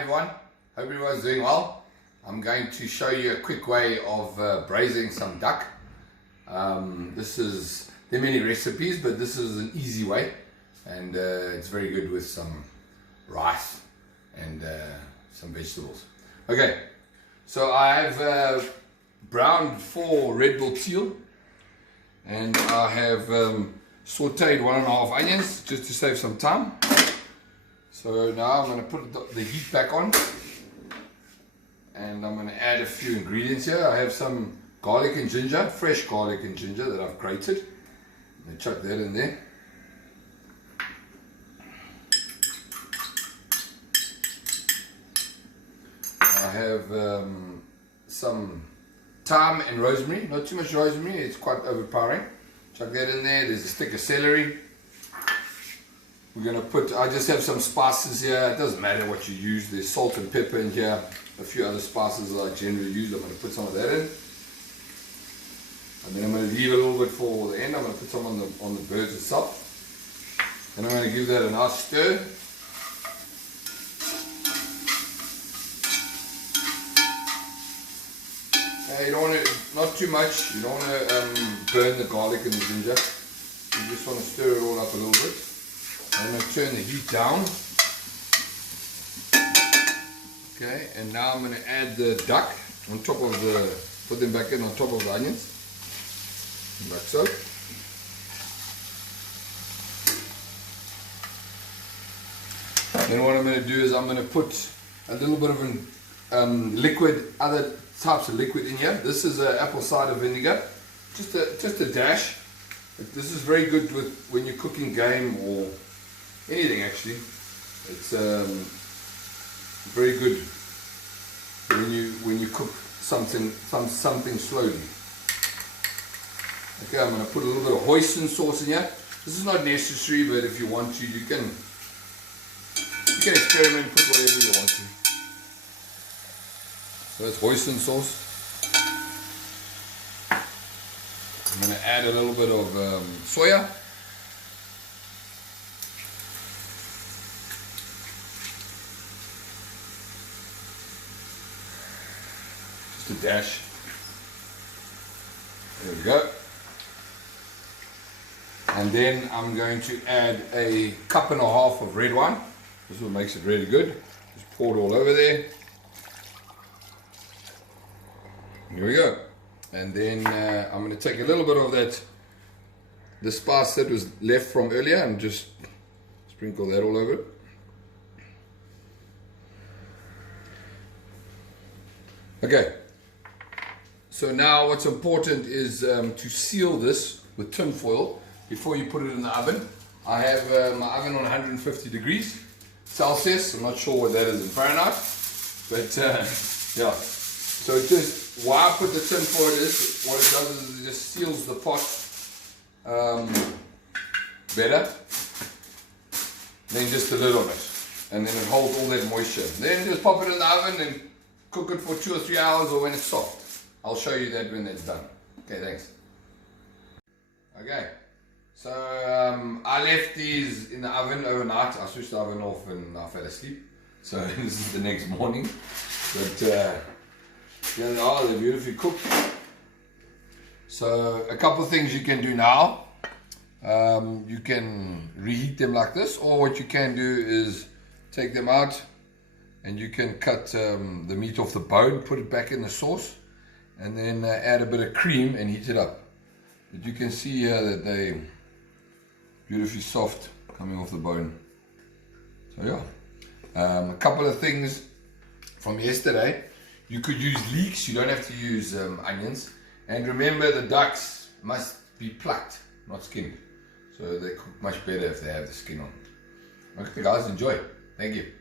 everyone, hope everyone's doing well. I'm going to show you a quick way of braising some duck. There are many recipes, but this is an easy way, and it's very good with some rice and some vegetables. Okay, so I have browned 4 red-billed teal, and I have sauteed 1.5 onions just to save some time. So now I'm going to put the heat back on, and I'm going to add a few ingredients here. I have some garlic and ginger, fresh garlic and ginger that I've grated. I'm going to chuck that in there. I have some thyme and rosemary, not too much rosemary, it's quite overpowering. Chuck that in there. There's a stick of celery. We're going to put, I just have some spices here. It doesn't matter what you use. There's salt and pepper in here. A few other spices that I generally use. I'm going to put some of that in. And then I'm going to leave a little bit for the end. I'm going to put some on the birds itself. And I'm going to give that a nice stir. You don't want to, not too much. You don't want to burn the garlic and the ginger. You just want to stir it all up a little bit. I'm going to turn the heat down. Okay, and now I'm going to add the duck on top of put them back in on top of the onions. Like so. Then what I'm going to do is I'm going to put a little bit of liquid, other types of liquid in here. This is apple cider vinegar, just a dash. This is very good with when you're cooking game or anything actually. It's very good when you cook something slowly. Okay, I'm going to put a little bit of hoisin sauce in here. This is not necessary, but if you want to, you can experiment, put whatever you want to. So that's hoisin sauce. I'm going to add a little bit of soya. Just a dash. There we go. And then I'm going to add a 1.5 cups of red wine. This is what makes it really good. Just pour it all over there. Here we go. And then I'm going to take a little bit of the spice that was left from earlier and just sprinkle that all over it. Okay. So now what's important is to seal this with tin foil before you put it in the oven. I have my oven on 150 degrees Celsius. I'm not sure what that is in Fahrenheit, but yeah. So it just, why I put the tin foil is, what it does is it just seals the pot better than just a little bit, and then it holds all that moisture. Then just pop it in the oven and cook it for 2 or 3 hours, or when it's soft. I'll show you that when that's done. Okay, thanks. Okay, so I left these in the oven overnight. I switched the oven off and I fell asleep. So this is the next morning. But here they are, they're beautifully cooked. So a couple of things you can do now. You can reheat them like this, or what you can do is take them out and you can cut the meat off the bone, put it back in the sauce, and then add a bit of cream and heat it up. But you can see here that they're beautifully soft coming off the bone. So yeah, a couple of things from yesterday. You could use leeks, you don't have to use onions. And remember, the ducks must be plucked, not skinned. So they cook much better if they have the skin on. Okay guys, enjoy. Thank you.